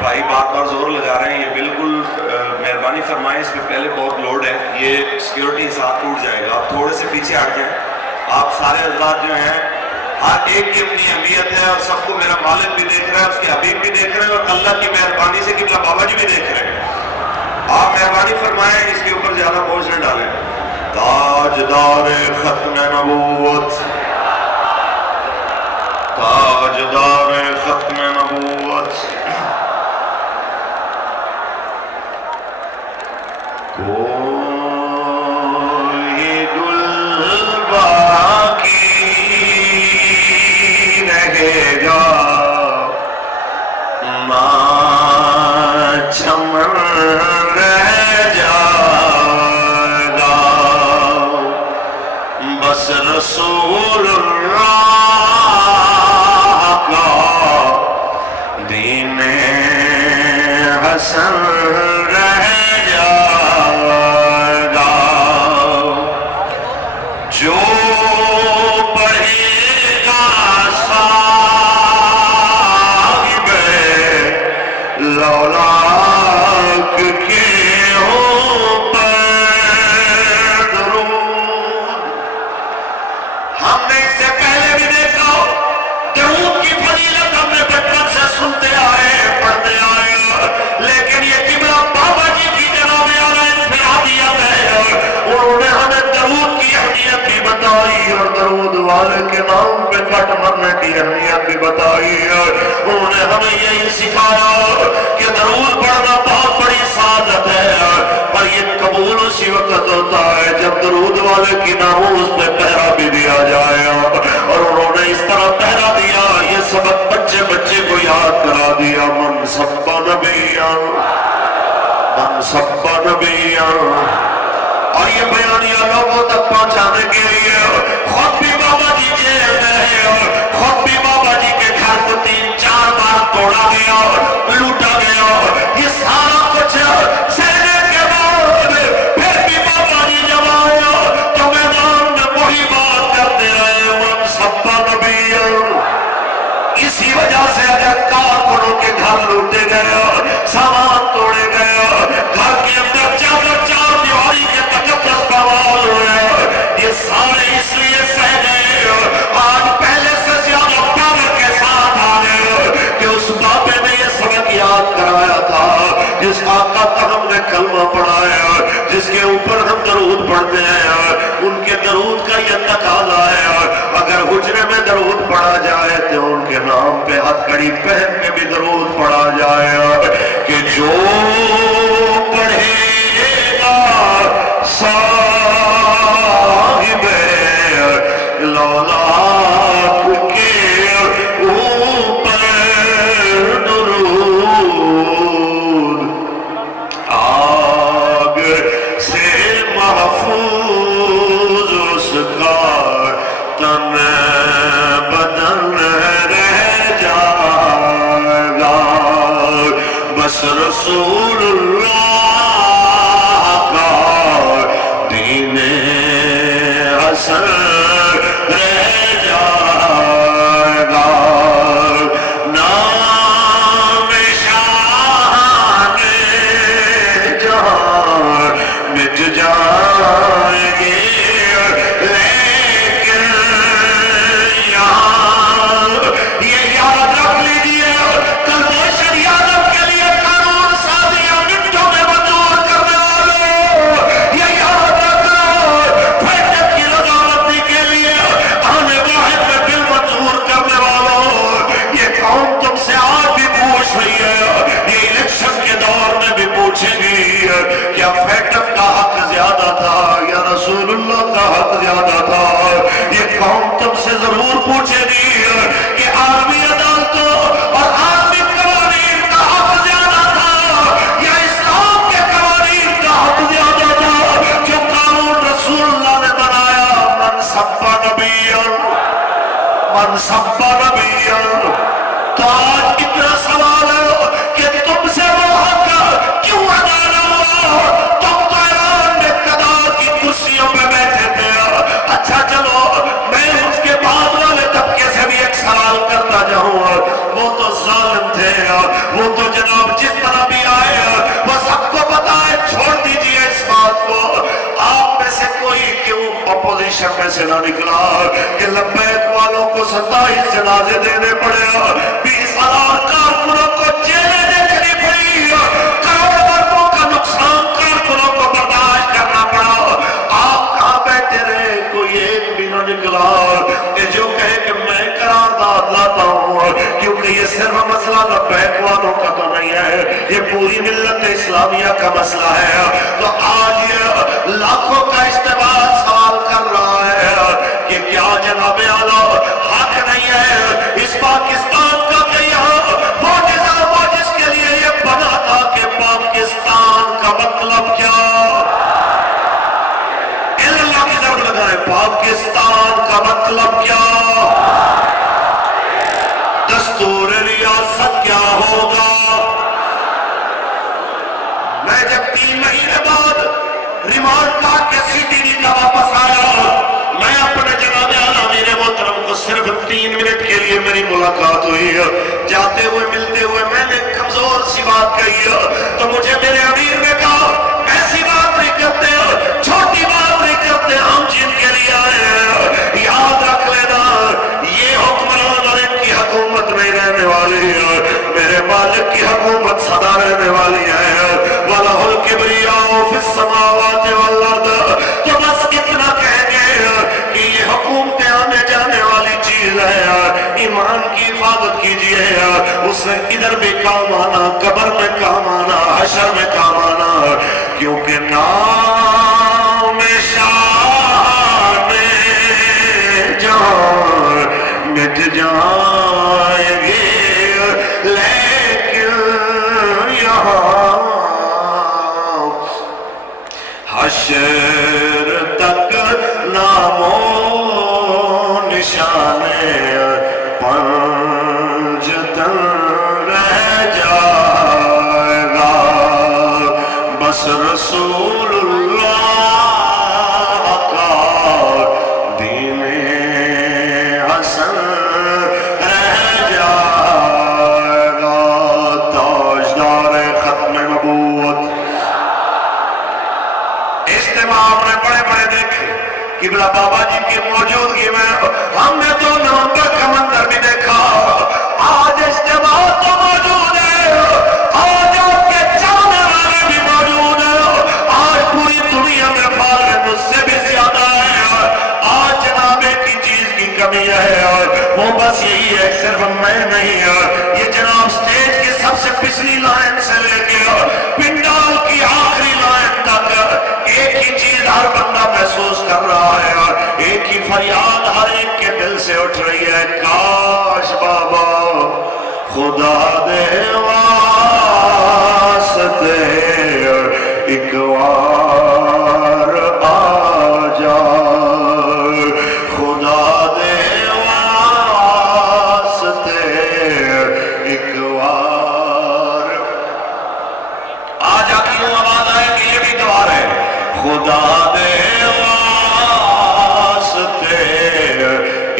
بھائی بات اور زور لگا رہے ہیں، یہ بالکل مہربانی فرمائیں، اس پہ پہلے بہت لوڈ ہے، یہ سیکیورٹی کے ساتھ ٹوٹ جائے گا، آپ تھوڑے سے پیچھے ہٹ جائیں۔ آپ سارے حضرات جو ہیں، ہر ایک کی اپنی اہمیت ہے، اور سب کو میرا مالک بھی دیکھ رہا ہے، اس کے حبیب بھی دیکھ رہے ہیں، اور اللہ کی مہربانی سے قبلہ بابا جی بھی دیکھ رہے ہیں۔ آپ مہربانی فرمائیں، اس کے اوپر زیادہ بوجھ نہ ڈالیں۔ تاجدار ختم نبوت، تاجدار ختم نبوت، کوئی گل باقی رہے گا، ماں چمن رہ جائے گا، بس رسول اللہ کا دین حسن رہ جائے گا، جو پڑھے گا صاحب لولاک کے اوپر درود۔ ہم نے اس سے پہلے بھی دیکھا درود کی فضیلت ہم نے بچپن سے سنتے آئے، پڑھتے آئے، لیکن یہ قبلہ بابا جی کی جناب اعلیٰ انفرادیت ہے، انہوں نے ہمیں درود کی اہمیت بھی بتائی، اور درود والے کے نام پہ کٹ مرنے کی اہمیت بھی بتائی، انہوں نے ہمیں یہی سکھایا کہ درود پڑھنا بہت بڑی سعادت ہے، پر یہ قبول اسی وقت ہوتا ہے جب درود والے کی ناموز پہ پہرا بھی دیا جائے، اور انہوں نے اس طرح پہرا دیا، یہ سبق بچے بچے کو یاد کرا دیا، من سب نبیاں، من سب نبیاں، اور یہ بیانیہ لوگوں تک پہنچانے کے لیے خود بھی بابا جی جیل میں ہے، اور خود بھی بابا جی کے گھر کو 3-4 بار توڑا گیا، لوٹا گیا، یہ سارا کچھ سہنے کے بعد پھر بھی بابا جی جب آیا تو میدان میں وہی بات کرتے رہے، من سب نبیاں۔ اسی وجہ سے اگر کارکنوں کے گھر لوٹے گئے، سامان توڑے گئے، گھر کے اندر چار دیواری کے تقدس بوال ہوئے، یہ سارے اس لیے سہ گئے، آج پہلے سے زیادہ پاور کے ساتھ آ گئے کہ اس بابے نے یہ سبق یاد کرایا تھا، جس آقا کا ہم نے کلمہ پڑھایا، جس کے اوپر ہم درود پڑھتے ہیں، ان کے درود کا یہ تقاضا ہے، اگر حجرے میں درود پڑھا جائے تو ان کے نام پہ ہتھکڑی پہن کے بھی درود پڑھا جائے کہ جو پڑھے گا صاحب لولاک کے اوپر درود، آگ سے محفوظ اس کا تن بدن رہ جائے گا، वाक़े से ना निकला कि लब्बैक वालों को 27 जनाजे देने पड़े, 20,000 कारकुनों को जेलें देखनी पड़ी, करोड़ वर्गों का नुकसान कारकुनों को बर्दाश्त करना पड़ा। आप कहाँ बैठे रहे? कोई एक भी न निकला कि जो कहे कि मैं करारदाद लाता हूँ, क्योंकि ये सिर्फ मसला लब्बैक वालों का तो नहीं है, ये पूरी मिल्लत इस्लामिया का मसला है। तो आज ये लाखों का इस्तेमाल सवाल कर रहा है कि क्या जनाब आला हक नहीं है इस पाकिस्तान का कि यहाँ मौजिज़ा वो जिसके लिए ये बना था कि पाकिस्तान का मतलब क्या? अल्लाह की तरफ लगाए, पाकिस्तान का मतलब क्या? दस्तूर रियासत क्या होगा? मैं जब 3 महीने बाद रिमांड काट के सीधी का वापस आया, मैं अपने जनाब आला मेरे मोहतरम को सिर्फ 3 मिनट के लिए मेरी मुलाकात हुई। जाते हुए मिलते हुए मैंने कमजोर सी बात कही तो मुझे मेरे अमीर ने कहा ऐसी बात नहीं करते, छोटी बात नहीं करते, हम जिनके लिए आए हैं याद रख लेना ये हुक्मरान और इनकी हुकूमत नहीं रहने वाली है, मेरे मालिक की हुकूमत सदा रहने वाली है। वलहुल किब्रियाउ फिस समावाति वल अर्द। तो बस इतना कहेंगे कि ये हुकूमतें आने जाने वाली चीज है, ईमान की हिफाजत कीजिए, उससे इधर भी काम आना, कब्र में काम आना, हशर में काम आना, क्योंकि नाम शान जान मिट जाएंगे लेकिन यहाँ हशर तक नामो निशाने पंजतन रह जाएगा, बस रसूलुल्लाह का दीने हसन रह जाएगा। ताजदार खत्म नबूवत इज्तिमा में बड़े बड़े देखे, किबला बाबा जी की मौजूदगी में हमने 2 नवंबर का मंजर भी देखा। आज इज्तिमा तो मौजूद है, आज आपके चाहने वाले भी मौजूद है, आज पूरी दुनिया में फाले मुझसे भी ज्यादा है। आज जनाबे की चीज की कमी है, वो बस यही है, सिर्फ मैं नहीं है, ये जनाब स्टेज की सबसे पिछली लाइन से लेके पिंडाल की आखिरी लाइन तक एक ही चीज हर बंदा महसूस कर रहा है, एक ही फरियाद हर एक के दिल से उठ रही है, काश बाबा खुदा दे वास्ते एक बार आ जा, खुदा दे वास्ते एक बार आ जा। क्यों आवाज आए कि ये भी द्वार है, खुदा दे वास्ते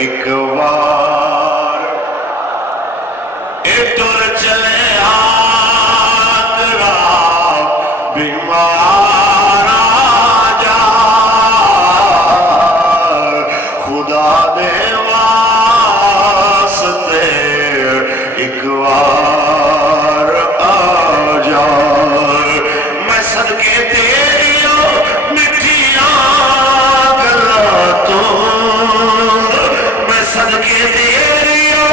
एक बार एक टुर चले आगरा बीमार जा, खुदा दे वास्ते एक बार आ जा, मैं सदके तेरियो मिठियां गल्लां तो, मैं सदके तेरियो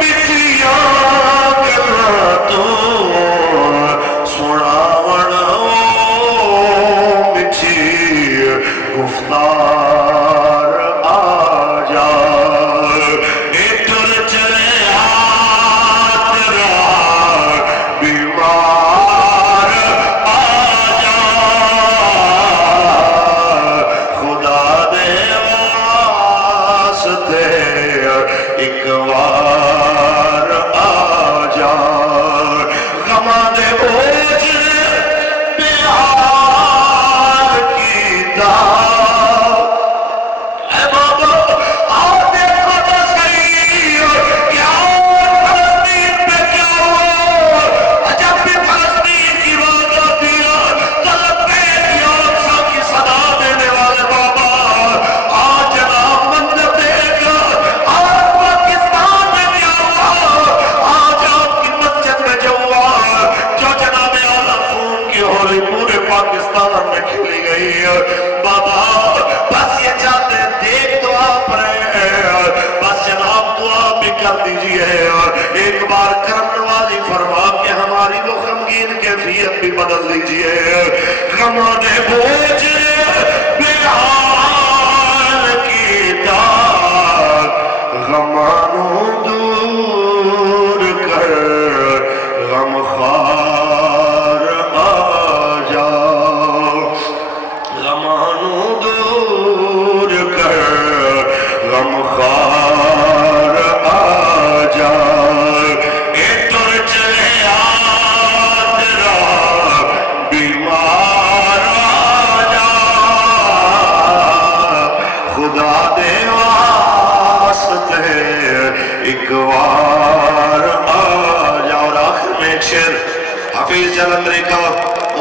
मिठियां गल्लां तो सुनावण मिठी गुफ्तार आ जा, इधर चले आगरा बीमार आ जा, नहीं। बाबा बस ये चाहते देख तो आप रहे हैं, बस जनाब दुआ भी कर दीजिए, एक बार करम नवाजी फरमा के हमारी वो गमगीन कैफियत भी बदल दीजिए। गमाने बोझ बेहाल की दाग गमानो दूर कर गमखार आ जाओ, गमानो दूर कर गमखार आ जाओ। इधर चले आदरा बीमार आ जा, खुदा दे वास्ते एक बार आ जाओ। और आखिर में एक शेर हाफिज जलंधरी का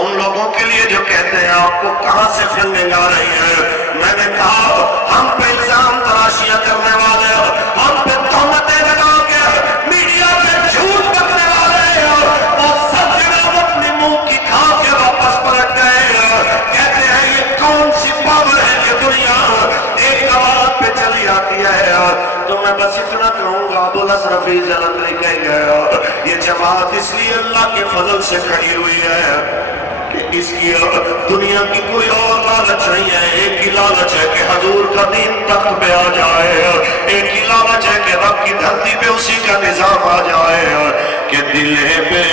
उन लोगों के लिए जो कहते हैं आपको कहां से फंडिंग आ रही है। मैंने कहा हम पे इल्जाम तराशियां करने वाले, हम पे तहमतें लगा के मीडिया पे झूठ करने वाले और सब जगह अपनी मुंह की खा के वापस पलट गए। कहते हैं ये कौन सी पावर है कि दुनिया एक आवाज पे चली आती है। तो मैं बस इतना कहूंगा, अबुल हसन हफीज जलंधरी कह गया ये जमात इसलिए अल्लाह के फजल से खड़ी हुई है कि इसकी दुनिया की कोई और लालच नहीं है। एक ही लालच है कि हजूर का दीन तख्त पे आ जाए, एक ही लालच है कि रब की धरती पे उसी का निजाम आ जाए, कि दिले पे